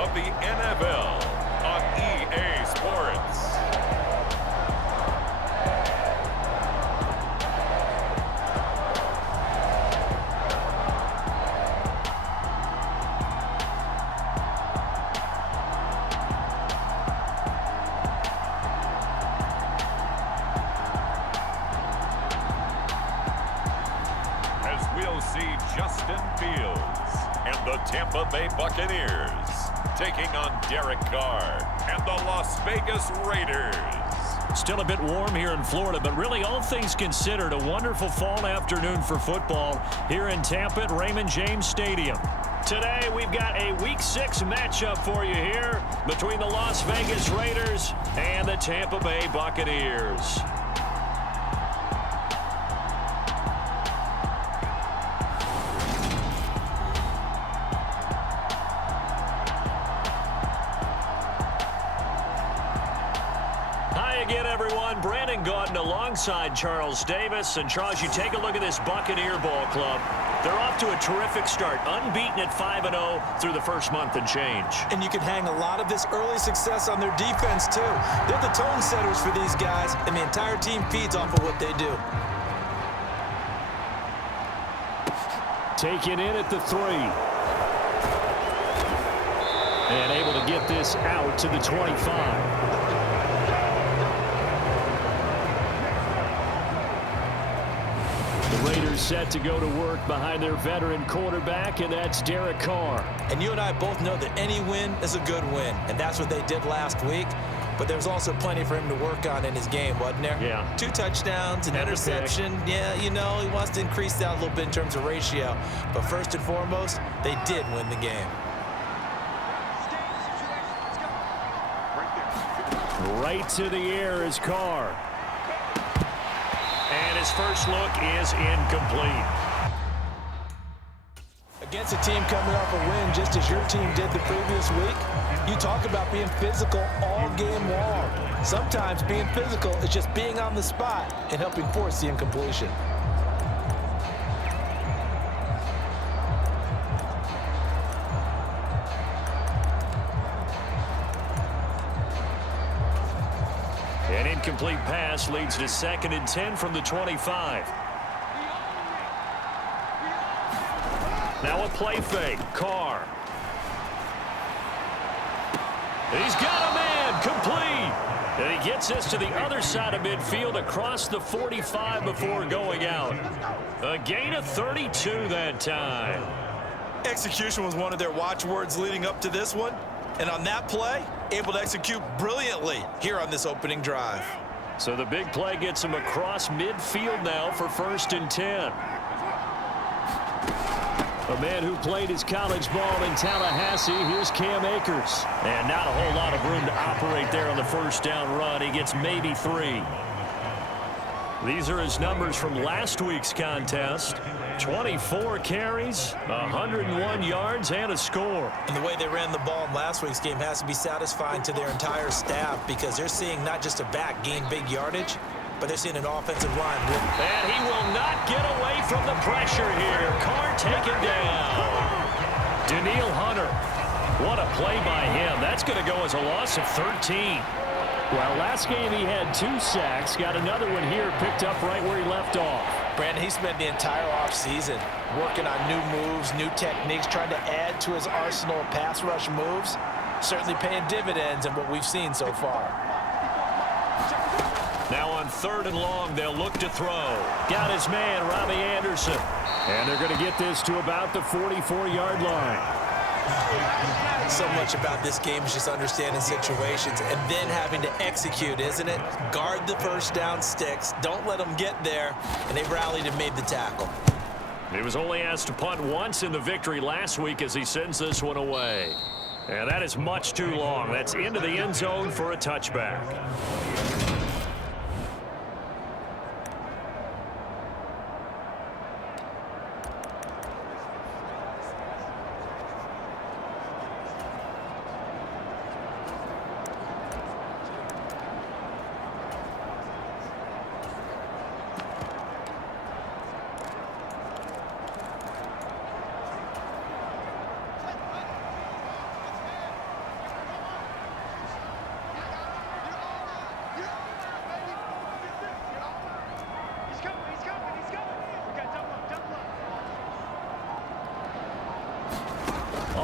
of the NFL on EA Sports. We'll see Justin Fields and the Tampa Bay Buccaneers taking on Derek Carr and the Las Vegas Raiders. Still a bit warm here in Florida, but really all things considered, a wonderful fall afternoon for football here in Tampa at Raymond James Stadium. Today we've got a Week 6 matchup for you here between the Las Vegas Raiders and the Tampa Bay Buccaneers. Again, everyone, Brandon Gaudin alongside Charles Davis. And Charles, you take a look at this Buccaneer ball club. They're off to a terrific start, unbeaten at 5-0 through the first month and change. And you can hang a lot of this early success on their defense, too. They're the tone setters for these guys, and the entire team feeds off of what they do. Taken in at the 3. And able to get this out to the 25. Raiders set to go to work behind their veteran quarterback, and that's Derek Carr. And you and I both know that any win is a good win, and that's what they did last week. But there's also plenty for him to work on in his game, wasn't there? Yeah. 2 touchdowns, an interception. Yeah, you know, he wants to increase that a little bit in terms of ratio. But first and foremost, they did win the game. Right to the air is Carr. And his first look is incomplete. Against a team coming off a win just as your team did the previous week, you talk about being physical all game long. Sometimes being physical is just being on the spot and helping force the incompletion. An incomplete pass leads to 2nd and 10 from the 25. Now a play fake. Carr. He's got a man. Complete. And he gets us to the other side of midfield across the 45 before going out. A gain of 32 that time. Execution was one of their watchwords leading up to this one. And on that play, able to execute brilliantly here on this opening drive. So the big play gets him across midfield now for 1st and 10. A man who played his college ball in Tallahassee, here's Cam Akers. And not a whole lot of room to operate there on the first down run. He gets maybe 3. These are his numbers from last week's contest. 24 carries, 101 yards, and a score. And the way they ran the ball in last week's game has to be satisfying to their entire staff because they're seeing not just a back gain big yardage, but they're seeing an offensive line. And he will not get away from the pressure here. Carr taken down. Danielle Hunter. What a play by him. That's going to go as a loss of 13. Well, last game he had 2 sacks. Got another one here picked up right where he left off. Brandon, he spent the entire offseason working on new moves, new techniques, trying to add to his arsenal of pass rush moves. Certainly paying dividends in what we've seen so far. Now on 3rd and long, they'll look to throw. Got his man, Robbie Anderson. And they're going to get this to about the 44-yard line. So much about this game is just understanding situations and then having to execute, isn't it? Guard the first down sticks. Don't let them get there. And they rallied and made the tackle. He was only asked to punt once in the victory last week as he sends this one away. And that is much too long. That's into the end zone for a touchback.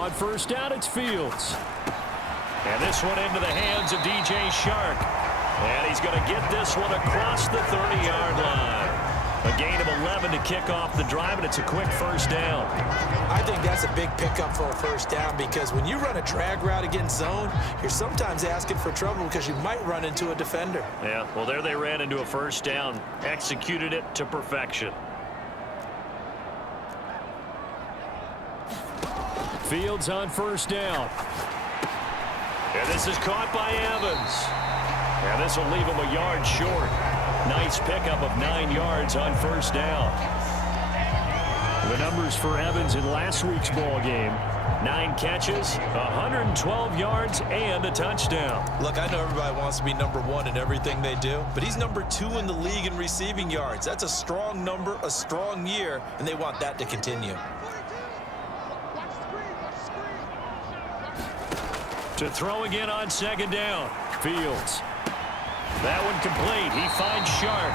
on first down, it's Fields. And this one into the hands of DJ Shark. And he's going to get this one across the 30-yard line. A gain of 11 to kick off the drive, and it's a quick first down. I think that's a big pickup for a first down because when you run a drag route against zone, you're sometimes asking for trouble because you might run into a defender. Yeah, well, there they ran into a first down, executed it to perfection. Fields on first down. And this is caught by Evans. And this will leave him a yard short. Nice pickup of 9 yards on first down. The numbers for Evans in last week's ball game: 9 catches, 112 yards, and a touchdown. Look, I know everybody wants to be number 1 in everything they do, but he's number 2 in the league in receiving yards. That's a strong number, a strong year, and they want that to continue. To throw again on second down. Fields. That one complete. He finds Shark.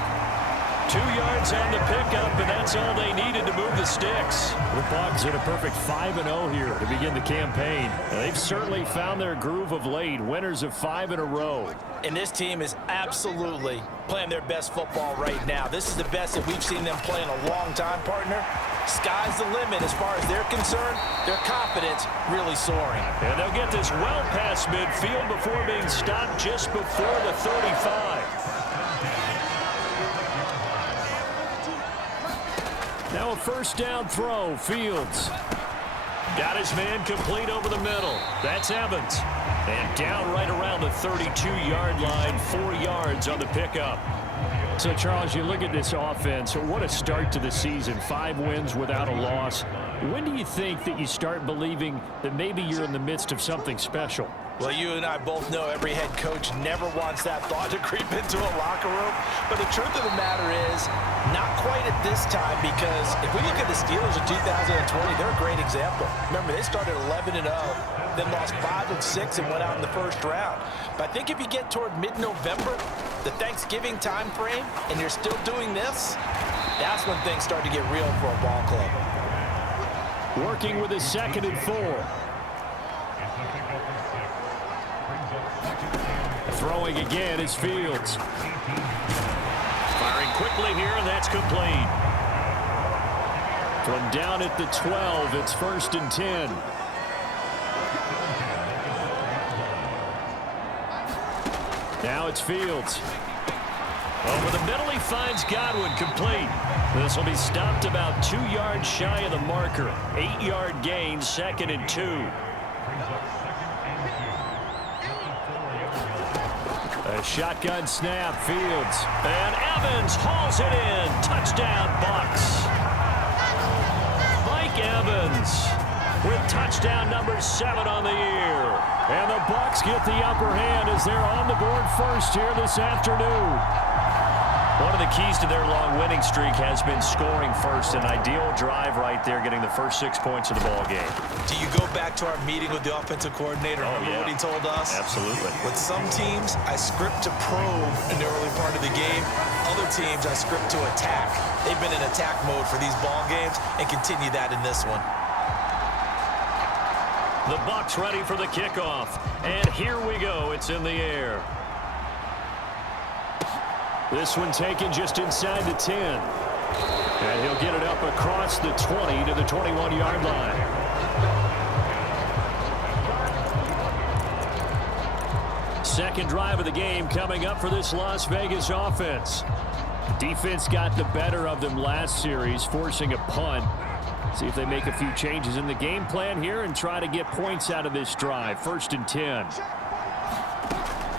2 yards on the pickup, and that's all they needed to move the sticks. The Bucs at a perfect 5-0 here to begin the campaign. And they've certainly found their groove of late. Winners of 5 in a row. And this team is absolutely playing their best football right now. This is the best that we've seen them play in a long time, partner. Sky's the limit as far as they're concerned. Their confidence really soaring. And they'll get this well past midfield before being stopped just before the 35. Now a first down throw. Fields got his man complete over the middle. That's Evans. And down right around the 32-yard line, 4 yards on the pickup. So, Charles, you look at this offense, what a start to the season. 5 wins without a loss. When do you think that you start believing that maybe you're in the midst of something special? Well, you and I both know every head coach never wants that thought to creep into a locker room. But the truth of the matter is, not quite at this time, because if we look at the Steelers in 2020, they're a great example. Remember, they started 11-0, then lost 5-6 and went out in the first round. But I think if you get toward mid-November, the Thanksgiving time frame, and you're still doing this, that's when things start to get real for a ball club. Working with his 2nd and 4. Throwing again is Fields. Firing quickly here, and that's complete. From down at the 12, it's 1st and 10. Now it's Fields. Over the middle, he finds Godwin, complete. This will be stopped about 2 yards shy of the marker. 8-yard gain, 2nd and 2. A shotgun snap, Fields. And Evans hauls it in. Touchdown, Bucs. Mike Evans with touchdown number 7 on the year. And the Bucs get the upper hand as they're on the board first here this afternoon. One of the keys to their long winning streak has been scoring first. An ideal drive right there, getting the first 6 points of the ball game. Do you go back to our meeting with the offensive coordinator? Remember what he told us? Absolutely. With some teams, I script to probe in the early part of the game. Other teams, I script to attack. They've been in attack mode for these ball games and continue that in this one. The Bucs ready for the kickoff. And here we go. It's in the air. This one taken just inside the 10. And he'll get it up across the 20 to the 21-yard line. Second drive of the game coming up for this Las Vegas offense. Defense got the better of them last series, forcing a punt. See if they make a few changes in the game plan here and try to get points out of this drive. 1st and 10.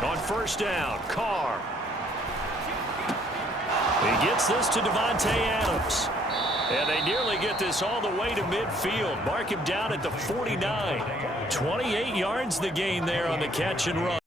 On first down, Carr. He gets this to Devontae Adams. And they nearly get this all the way to midfield. Mark him down at the 49. 28 yards the gain there on the catch and run.